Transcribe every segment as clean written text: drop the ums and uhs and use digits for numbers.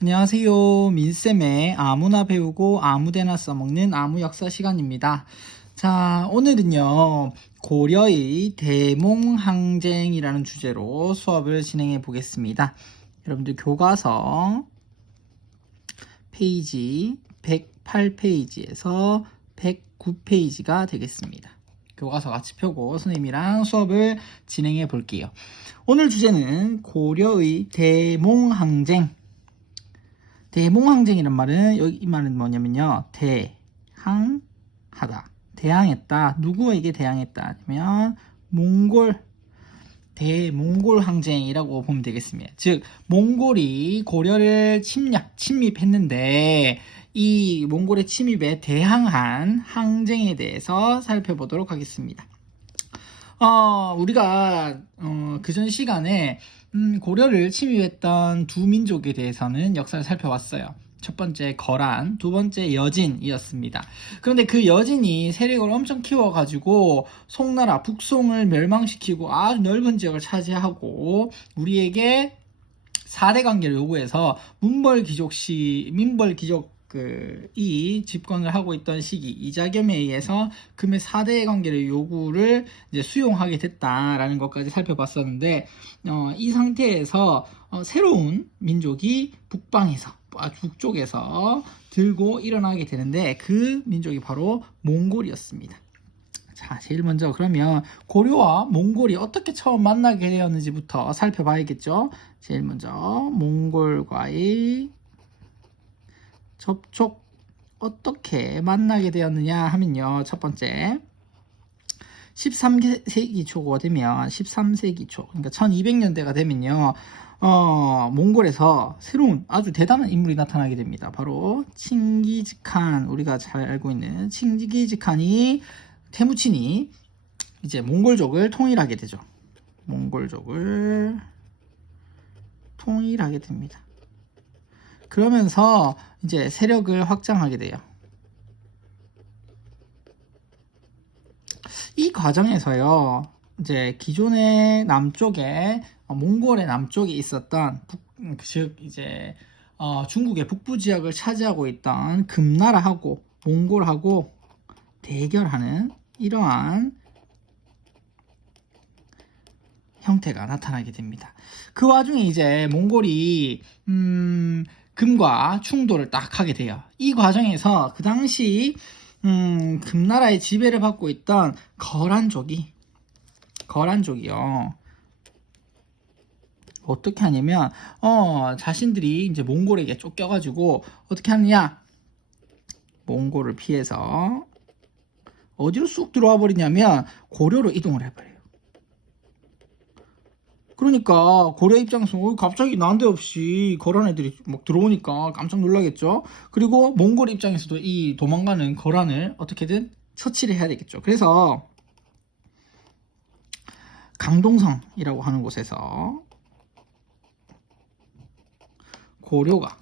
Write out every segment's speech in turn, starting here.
안녕하세요. 민쌤의 아무나 배우고 아무데나 써먹는 아무역사 시간입니다. 자, 오늘은요, 고려의 대몽항쟁이라는 주제로 수업을 진행해 보겠습니다. 여러분들 교과서 페이지 108페이지에서 109페이지가 되겠습니다. 교과서 같이 펴고 선생님이랑 수업을 진행해 볼게요. 오늘 주제는 고려의 대몽항쟁. 대몽항쟁이란 말은 여기 이 말은 뭐냐면요, 대항하다, 대항했다. 누구에게 대항했다 하면 대몽골 항쟁이라고 보면 되겠습니다. 즉 몽골이 고려를 침입했는데 이 몽골의 침입에 대항한 항쟁에 대해서 살펴보도록 하겠습니다. 우리가 그전 시간에 고려를 침입했던 두 민족에 대해서는 역사를 살펴봤어요. 첫 번째 거란, 두 번째 여진이었습니다. 그런데 그 여진이 세력을 엄청 키워가지고 송나라, 북송을 멸망시키고 아주 넓은 지역을 차지하고 우리에게 4대 관계를 요구해서 민벌귀족이 집권을 하고 있던 시기, 이자겸에 의해서 금의 4대 관계의 요구를 이제 수용하게 됐다라는 것까지 살펴봤었는데, 이 상태에서 새로운 민족이 북쪽에서 들고 일어나게 되는데 그 민족이 바로 몽골이었습니다. 자, 제일 먼저 그러면 고려와 몽골이 어떻게 처음 만나게 되었는지부터 살펴봐야겠죠. 제일 먼저 몽골과의 접촉 어떻게 만나게 되었느냐 하면요, 첫 번째 13세기 초가 되면 13세기 초, 그러니까 1200년대가 되면요, 몽골에서 새로운 아주 대단한 인물이 나타나게 됩니다. 바로 칭기즈칸, 우리가 잘 알고 있는 칭기즈칸이 태무친이 이제 몽골족을 통일하게 되죠. 몽골족을 통일하게 됩니다. 그러면서 이제 세력을 확장하게 돼요. 이 과정에서요, 이제 기존의 남쪽에 몽골의 남쪽에 있었던 즉 이제 중국의 북부 지역을 차지하고 있던 금나라하고 몽골하고 대결하는 이러한 형태가 나타나게 됩니다. 그 와중에 이제 몽골이 금과 충돌을 딱 하게 돼요. 이 과정에서 그 당시 금나라의 지배를 받고 있던 거란족이요, 어떻게 하냐면 자신들이 이제 몽골에게 쫓겨가지고 어떻게 하느냐, 몽골을 피해서 어디로 쑥 들어와 버리냐면 고려로 이동을 해버려요. 그러니까 고려 입장에서 갑자기 난데없이 거란 애들이 막 들어오니까 깜짝 놀라겠죠. 그리고 몽골 입장에서도 이 도망가는 거란을 어떻게든 처치를 해야 되겠죠. 그래서 강동성이라고 하는 곳에서 고려와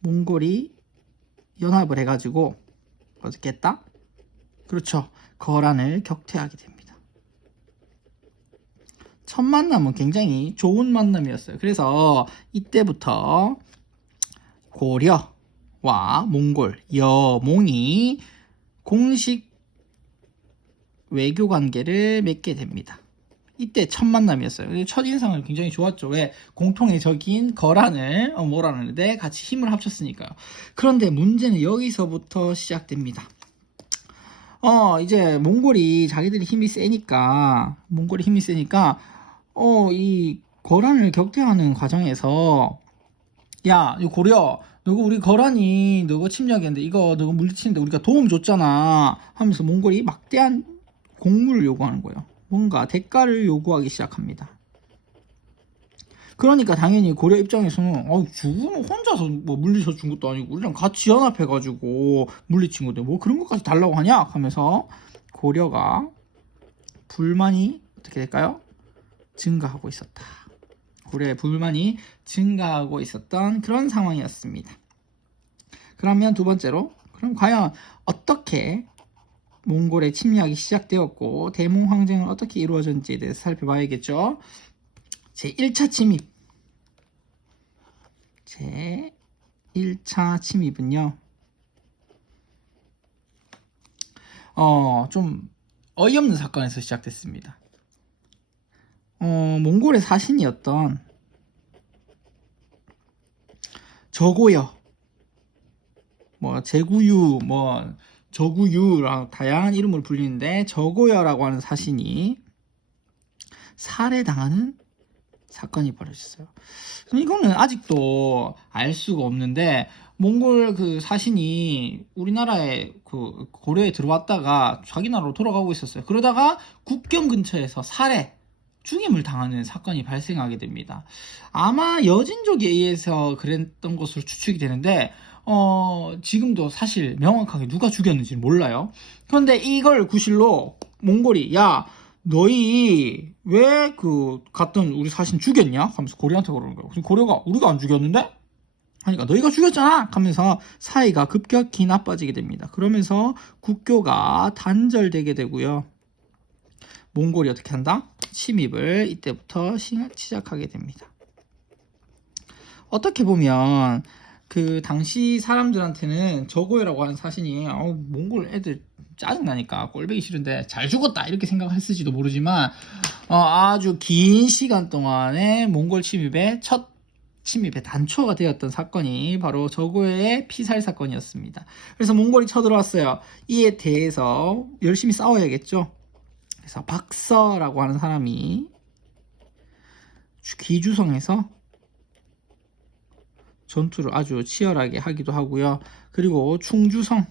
몽골이 연합을 해가지고 어떻게 했다? 그렇죠, 거란을 격퇴하게 됩니다. 첫 만남은 굉장히 좋은 만남이었어요. 그래서 이때부터 고려와 몽골, 여몽이 공식 외교 관계를 맺게 됩니다. 이때 첫 만남이었어요. 첫 인상은 굉장히 좋았죠. 왜? 공통의 적인 거란을 몰아내는데 같이 힘을 합쳤으니까요. 그런데 문제는 여기서부터 시작됩니다. 이제 몽골이 자기들이 힘이 세니까 이 거란을 격퇴하는 과정에서 야, 이 고려, 너가 우리 거란이 너가 침략했는데 이거 너가 물리치는데 우리가 도움 줬잖아 하면서 몽골이 막대한 공물을 요구하는 거예요. 뭔가 대가를 요구하기 시작합니다. 그러니까 당연히 고려 입장에서는 죽으면 혼자서 뭐 물리쳐 준 것도 아니고 우리랑 같이 연합해가지고 물리친 건데 뭐 그런 것까지 달라고 하냐 하면서 고려가 불만이 어떻게 될까요? 증가하고 있었다. 고려의 불만이 증가하고 있었던 그런 상황이었습니다. 그러면 두 번째로, 그럼 과연 어떻게 몽골의 침략이 시작되었고 대몽항쟁은 어떻게 이루어졌는지에 대해서 살펴봐야겠죠. 제1차 침입. 제1차 침입은요. 좀 어이없는 사건에서 시작됐습니다. 몽골의 사신이었던 저고여, 제구유, 저구유랑 다양한 이름으로 불리는데 저고여라고 하는 사신이 살해당하는 사건이 벌어졌어요. 이거는 아직도 알 수가 없는데 몽골 그 사신이 우리나라에 그 고려에 들어왔다가 자기 나라로 돌아가고 있었어요. 그러다가 국경 근처에서 죽임을 당하는 사건이 발생하게 됩니다. 아마 여진족에 의해서 그랬던 것으로 추측이 되는데 지금도 사실 명확하게 누가 죽였는지 몰라요. 그런데 이걸 구실로 몽골이 야 너희 왜 그 갔던 우리 사신 죽였냐? 하면서 고려한테 그러는 거예요. 그래서 고려가 우리가 안 죽였는데? 하니까 너희가 죽였잖아! 하면서 사이가 급격히 나빠지게 됩니다. 그러면서 국교가 단절되게 되고요. 몽골이 어떻게 한다? 침입을 이때부터 시작하게 됩니다. 어떻게 보면 그 당시 사람들한테는 저고요라고 하는 사신이 몽골 애들 짜증나니까 꼴보기 싫은데 잘 죽었다 이렇게 생각했을지도 모르지만 아주 긴 시간 동안에 몽골 첫 침입의 단초가 되었던 사건이 바로 저고요의 피살 사건이었습니다. 그래서 몽골이 쳐들어왔어요. 이에 대해서 열심히 싸워야겠죠. 그래서 박서라고 하는 사람이 기주성에서 전투를 아주 치열하게 하기도 하고요. 그리고 충주성에서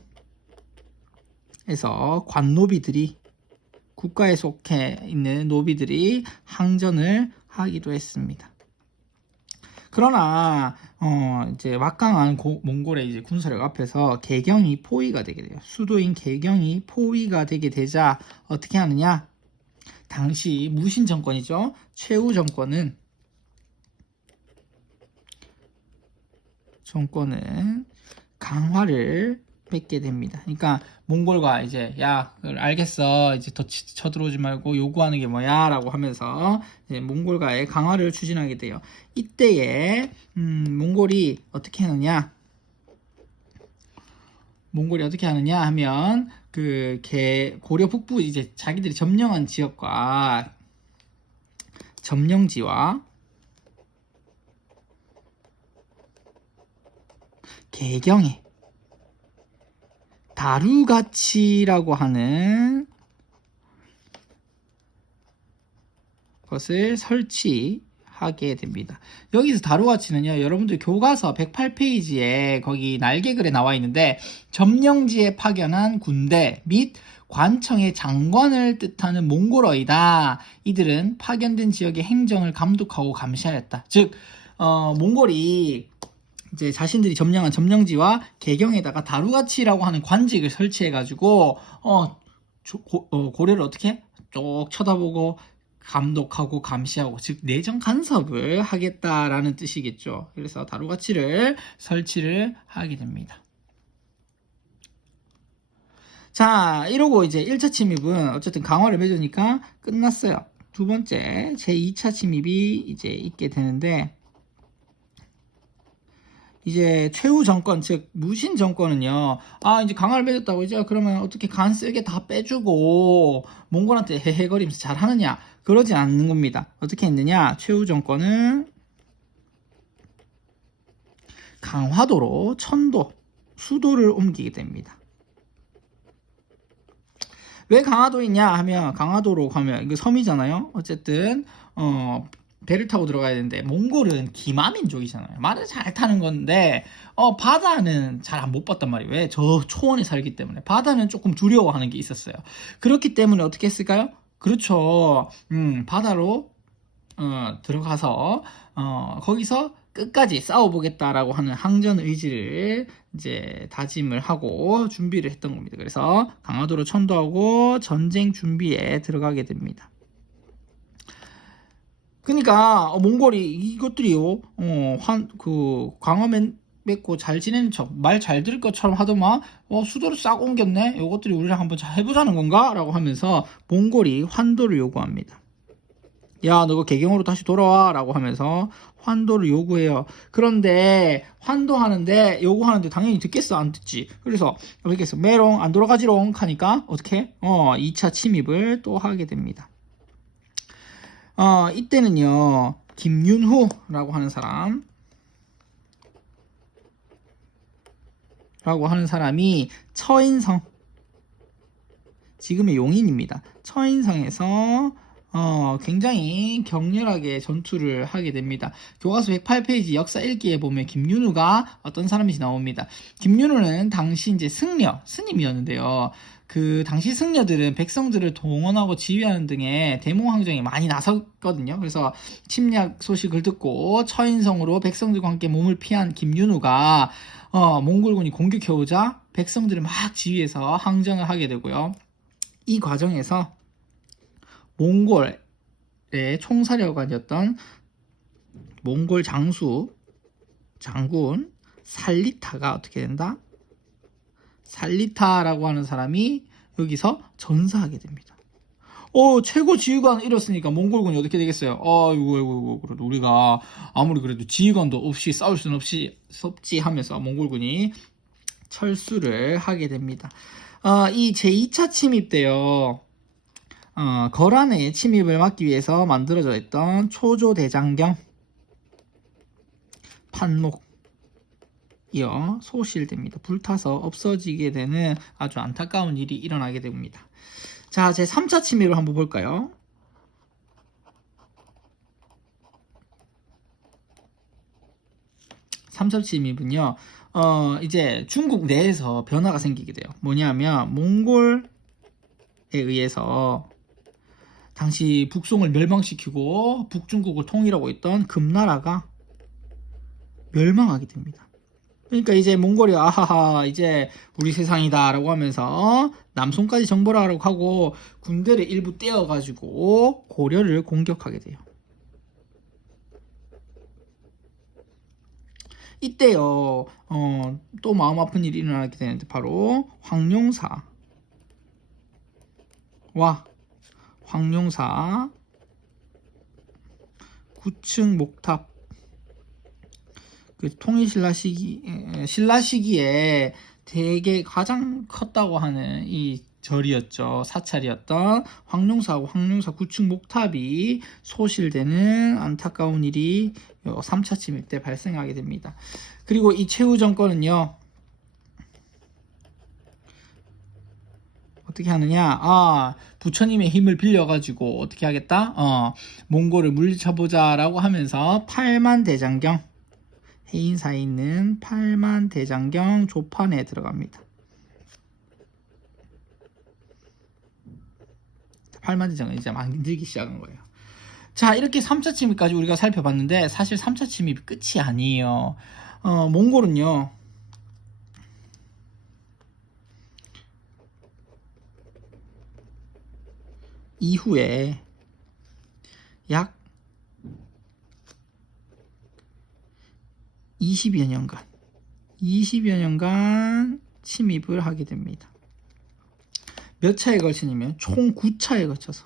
관노비들이 국가에 속해 있는 노비들이 항전을 하기도 했습니다. 그러나 이제 막강한 몽골의 이제 군사력 앞에서 개경이 포위가 되게 돼요. 수도인 개경이 포위가 되게 되자 어떻게 하느냐? 당시 무신 정권이죠. 최후 정권은 강화를 맺게 됩니다. 그러니까 몽골과 이제 야 알겠어 이제 더 쳐들어오지 말고 요구하는 게 뭐야 라고 하면서 이제 몽골과의 강화를 추진하게 돼요. 이때에 몽골이 어떻게 하느냐 하면 그 고려 북부 이제 자기들이 점령한 지역과 점령지와 개경에 다루가치라고 하는 것을 설치하게 됩니다. 여기서 다루가치는요, 여러분들 교과서 108페이지에 거기 날개글에 나와 있는데 점령지에 파견한 군대 및 관청의 장관을 뜻하는 몽골어이다. 이들은 파견된 지역의 행정을 감독하고 감시하였다. 즉 몽골이 이제 자신들이 점령한 점령지와 개경에다가 다루가치라고 하는 관직을 설치해가지고 고려를 어떻게 쭉 쳐다보고 감독하고 감시하고 즉 내정 간섭을 하겠다라는 뜻이겠죠. 그래서 다루가치를 설치를 하게 됩니다. 자, 이러고 이제 1차 침입은 어쨌든 강화를 맺으니까 끝났어요. 두 번째 제2차 침입이 이제 있게 되는데 이제 최후 정권, 즉 무신 정권은요. 이제 강화를 맺었다고 이제 그러면 어떻게 간 쓸게 다 빼주고 몽골한테 헤헤거리면서 잘하느냐? 그러지 않는 겁니다. 어떻게 했느냐? 최후 정권은 강화도로 수도를 옮기게 됩니다. 왜 강화도에 있냐 하면 강화도로 가면 이거 섬이잖아요. 어쨌든 배를 타고 들어가야 되는데 몽골은 기마민족이잖아요. 말을 잘 타는 건데 바다는 잘 못 봤단 말이에요. 왜? 저 초원에 살기 때문에 바다는 조금 두려워하는 게 있었어요. 그렇기 때문에 어떻게 했을까요? 그렇죠. 바다로 들어가서 거기서 끝까지 싸워보겠다라고 하는 항전 의지를 이제 다짐을 하고 준비를 했던 겁니다. 그래서 강화도로 천도하고 전쟁 준비에 들어가게 됩니다. 그러니까 몽골이 이것들이요 강화면 맺고 잘 지내는 척 말 잘 들을 것처럼 하더만 수도를 싹 옮겼네. 이것들이 우리랑 한번 잘 해보자는 건가? 라고 하면서 몽골이 환도를 요구합니다. 야, 너가 개경으로 다시 돌아와 라고 하면서 환도를 요구해요. 그런데 환도하는데 요구하는데 당연히 듣겠어? 안 듣지? 그래서 어떻게 했어? 메롱 안 돌아가지롱 하니까 어떻게? 2차 침입을 또 하게 됩니다. 이때는요 김윤후라고 하는 사람이 처인성, 지금의 용인입니다. 처인성에서 굉장히 격렬하게 전투를 하게 됩니다. 교과서 108페이지 역사 1기에 보면 김윤후가 어떤 사람인지 나옵니다. 김윤후는 당시 이제 스님이었는데요. 그 당시 승려들은 백성들을 동원하고 지휘하는 등의 대몽항쟁에 많이 나섰거든요. 그래서 침략 소식을 듣고 처인성으로 백성들과 함께 몸을 피한 김윤후가 몽골군이 공격해오자 백성들을 막 지휘해서 항전을 하게 되고요. 이 과정에서 몽골의 총사령관이었던 몽골 장군 살리타가 어떻게 된다? 살리타라고 하는 사람이 여기서 전사하게 됩니다. 최고 지휘관 잃었으니까 몽골군이 어떻게 되겠어요? 이거 그래도 우리가 아무리 그래도 지휘관도 없이 싸울 수는 없지 하면서 몽골군이 철수를 하게 됩니다. 이 제2차 침입 때요. 거란의 침입을 막기 위해서 만들어져 있던 초조대장경 판목이요 소실됩니다. 불타서 없어지게 되는 아주 안타까운 일이 일어나게 됩니다. 자, 제 3차 침입을 한번 볼까요? 삼차 침입은요, 이제 중국 내에서 변화가 생기게 돼요. 뭐냐면, 몽골에 의해서 당시 북송을 멸망시키고 북중국을 통일하고 있던 금나라가 멸망하게 됩니다. 그러니까 이제 몽골이 아하하 이제 우리 세상이다 라고 하면서 남송까지 정벌하라고 하고 군대를 일부 떼어가지고 고려를 공격하게 돼요. 이때요 또 마음 아픈 일이 일어나게 되는데 바로 황룡사 구층 목탑 그 통일신라 신라 시기에 되게 가장 컸다고 하는 이 절이었죠. 사찰이었던 황룡사하고 황룡사 구층 목탑이 소실되는 안타까운 일이 3차 침입 때 발생하게 됩니다. 그리고 이 최후 정권은요. 어떻게 하느냐? 부처님의 힘을 빌려가지고 어떻게 하겠다? 몽골을 물리쳐보자라고 하면서 8만 대장경 해인사에 있는 8만 대장경 조판에 들어갑니다. 8만 대장경 이제 만들기 시작한 거예요. 자, 이렇게 3차 침입까지 우리가 살펴봤는데 사실 3차 침입이 끝이 아니에요. 몽골은요. 이후에 약 20여 년간 침입을 하게 됩니다. 몇 차에 걸치냐면 총 9차에 걸쳐서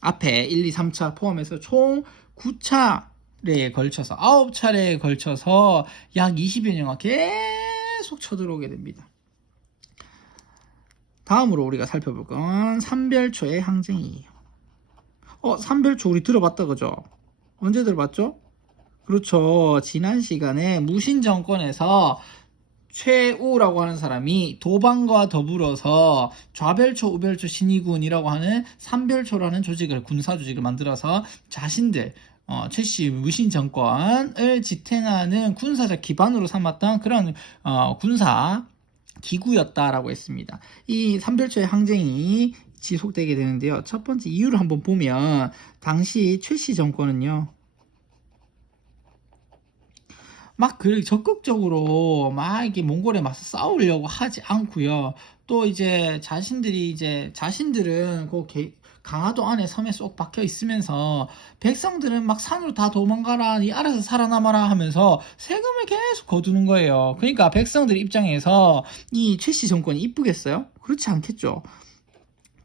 앞에 1, 2, 3차 포함해서 총 9차례에 걸쳐서 9차례에 걸쳐서 약 20여 년간 계속 쳐들어오게 됩니다. 다음으로 우리가 살펴볼 건 삼별초의 항쟁이에요. 삼별초 우리 들어봤다 그죠? 언제 들어봤죠? 그렇죠. 지난 시간에 무신정권에서 최우라고 하는 사람이 도방과 더불어서 좌별초, 우별초, 신의군이라고 하는 삼별초라는 군사 조직을 만들어서 자신들 최씨 무신정권을 지탱하는 군사적 기반으로 삼았던 그런 군사 기구였다라고 했습니다. 이 삼별초의 항쟁이 지속되게 되는데요. 첫 번째 이유를 한번 보면 당시 최씨 정권은요. 막 적극적으로 막 이렇게 몽골에 맞서 싸우려고 하지 않고요. 또 이제 자신들은 그 강화도 안에 섬에 쏙 박혀 있으면서 백성들은 막 산으로 다 도망가라, 니 알아서 살아남아라 하면서 세금을 계속 거두는 거예요. 그러니까 백성들 입장에서 이 최씨 정권이 이쁘겠어요? 그렇지 않겠죠.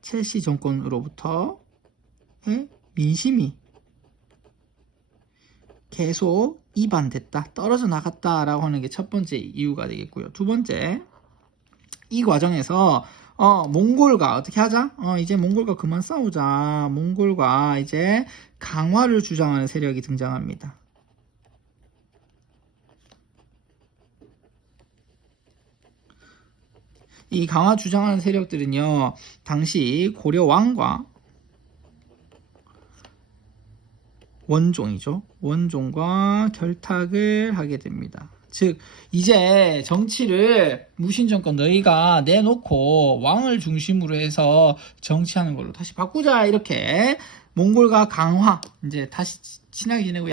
최씨 정권으로부터 민심이 계속 이반됐다, 떨어져 나갔다라고 하는 게 첫 번째 이유가 되겠고요. 두 번째, 이 과정에서 몽골과 어떻게 하자? 이제 몽골과 그만 싸우자. 몽골과 이제 강화를 주장하는 세력이 등장합니다. 이 강화 주장하는 세력들은요, 당시 고려 왕과 원종이죠. 원종과 결탁을 하게 됩니다. 즉 이제 정치를 무신정권 너희가 내놓고 왕을 중심으로 해서 정치하는 걸로 다시 바꾸자, 이렇게 몽골과 강화, 이제 다시 친하게 지내고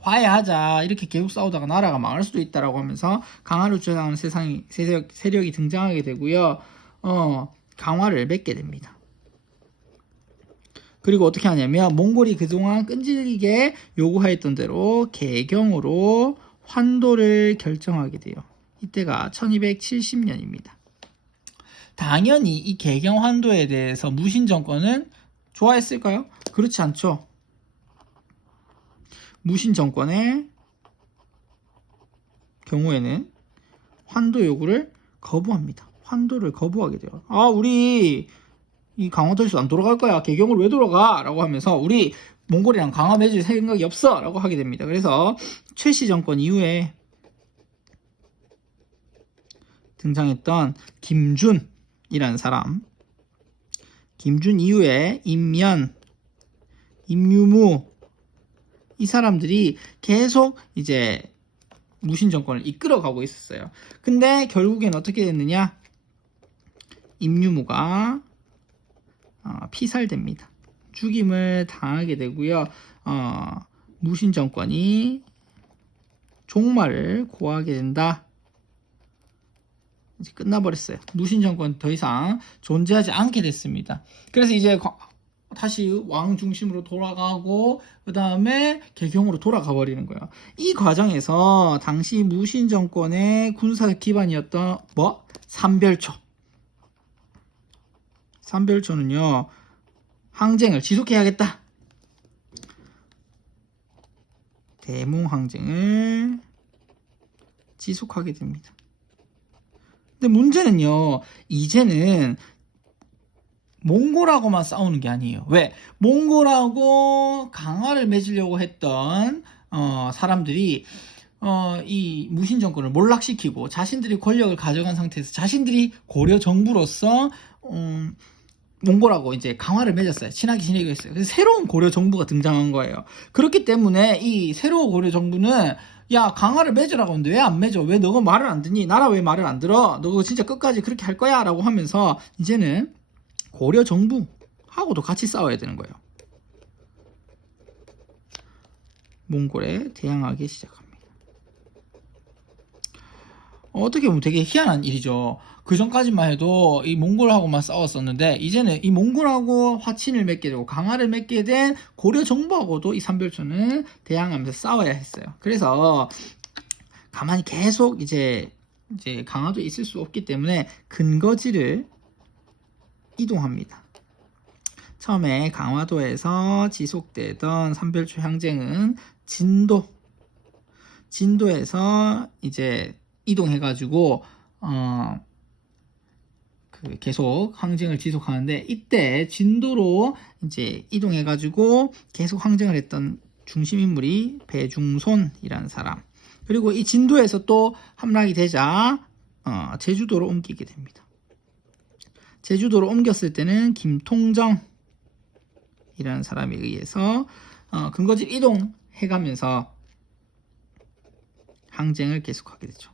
화해하자, 이렇게 계속 싸우다가 나라가 망할 수도 있다라고 하면서 강화를 주장하는 세력이 등장하게 되고요. 강화를 맺게 됩니다. 그리고 어떻게 하냐면 몽골이 그동안 끈질기게 요구하였던 대로 개경으로 환도를 결정하게 돼요. 이때가 1270년입니다. 당연히 이 개경 환도에 대해서 무신 정권은 좋아했을까요? 그렇지 않죠. 무신 정권의 경우에는 환도 요구를 거부합니다. 환도를 거부하게 돼요. 우리 이 강화도에서 안 돌아갈 거야. 개경으로 왜 돌아가? 라고 하면서 우리 몽골이랑 강화 맺을 생각이 없어. 라고 하게 됩니다. 그래서 최씨 정권 이후에 등장했던 김준이라는 사람, 김준 이후에 임면, 임유무, 이 사람들이 계속 이제 무신 정권을 이끌어가고 있었어요. 근데 결국엔 어떻게 됐느냐? 임유무가 피살됩니다. 죽임을 당하게 되고요. 무신 정권이 종말을 고하게 된다. 이제 끝나버렸어요. 무신 정권 더 이상 존재하지 않게 됐습니다. 그래서 이제 다시 왕 중심으로 돌아가고 그 다음에 개경으로 돌아가 버리는 거예요. 이 과정에서 당시 무신 정권의 군사 기반이었던 삼별초. 삼별초는요, 항쟁을 지속해야겠다. 대몽항쟁을 지속하게 됩니다. 근데 문제는요, 이제는 몽골하고만 싸우는 게 아니에요. 왜? 몽골하고 강화를 맺으려고 했던 사람들이 이 무신 정권을 몰락시키고 자신들이 권력을 가져간 상태에서 자신들이 고려 정부로서 몽골하고 이제 강화를 맺었어요. 친하게 지내기로 했어요. 그래서 새로운 고려 정부가 등장한 거예요. 그렇기 때문에 이 새로운 고려 정부는 야, 강화를 맺으라고 하는데 왜 안 맺어? 왜 너가 말을 안 듣니? 나라 왜 말을 안 들어? 너 진짜 끝까지 그렇게 할 거야? 라고 하면서 이제는 고려 정부하고도 같이 싸워야 되는 거예요. 몽골에 대항하기 시작합니다. 어떻게 보면 되게 희한한 일이죠. 그 전까지만 해도 이 몽골하고만 싸웠었는데 이제는 이 몽골하고 화친을 맺게 되고 강화를 맺게 된 고려 정부하고도 이 삼별초는 대항하면서 싸워야 했어요. 그래서 가만히 계속 이제 강화도 있을 수 없기 때문에 근거지를 이동합니다. 처음에 강화도에서 지속되던 삼별초 항쟁은 진도에서 이제 이동해가지고 계속 항쟁을 지속하는데, 이때 진도로 이제 이동해가지고 계속 항쟁을 했던 중심 인물이 배중손이라는 사람. 그리고 이 진도에서 또 함락이 되자 제주도로 옮기게 됩니다. 제주도로 옮겼을 때는 김통정이라는 사람에 의해서 근거지 이동해가면서 항쟁을 계속하게 되죠.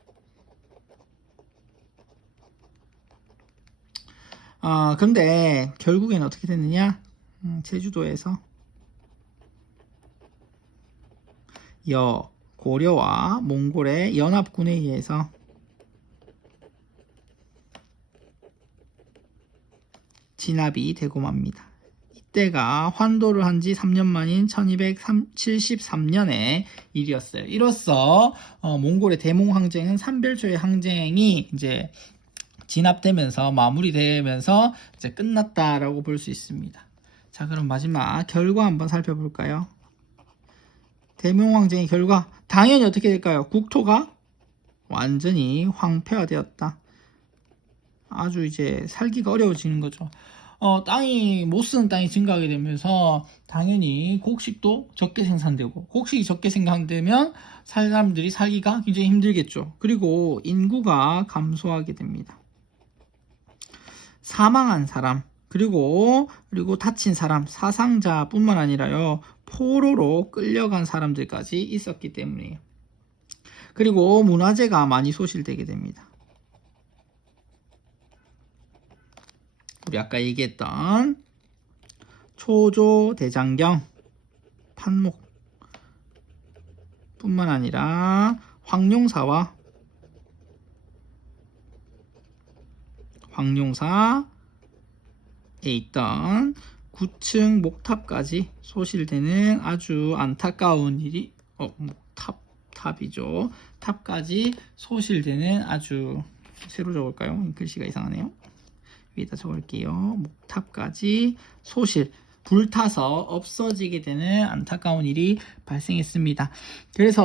근데 결국엔 어떻게 됐느냐? 제주도에서 고려와 몽골의 연합군에 의해서 진압이 되고 맙니다. 이때가 환도를 한 지 3년 만인 1273년의 일이었어요. 이로써 몽골의 대몽항쟁은 삼별초의 항쟁이 이제 진압되면서 마무리되면서 이제 끝났다라고 볼 수 있습니다. 자, 그럼 마지막 결과 한번 살펴볼까요? 대명황쟁의 결과 당연히 어떻게 될까요? 국토가 완전히 황폐화되었다. 아주 이제 살기가 어려워지는 거죠. 땅이 못 쓰는 땅이 증가하게 되면서 당연히 곡식도 적게 생산되고, 곡식이 적게 생산되면 사람들이 살기가 굉장히 힘들겠죠. 그리고 인구가 감소하게 됩니다. 사망한 사람, 그리고 다친 사람, 사상자뿐만 아니라요, 포로로 끌려간 사람들까지 있었기 때문이에요. 그리고 문화재가 많이 소실되게 됩니다. 우리 아까 얘기했던 초조, 대장경, 판목 뿐만 아니라 황룡사에 있던 9층 목탑까지 소실되는 아주 안타까운 일이 탑이죠. 탑까지 소실되는 아주, 새로 적을까요? 글씨가 이상하네요. 위에다 적을게요. 목탑까지 소실, 불타서 없어지게 되는 안타까운 일이 발생했습니다. 그래서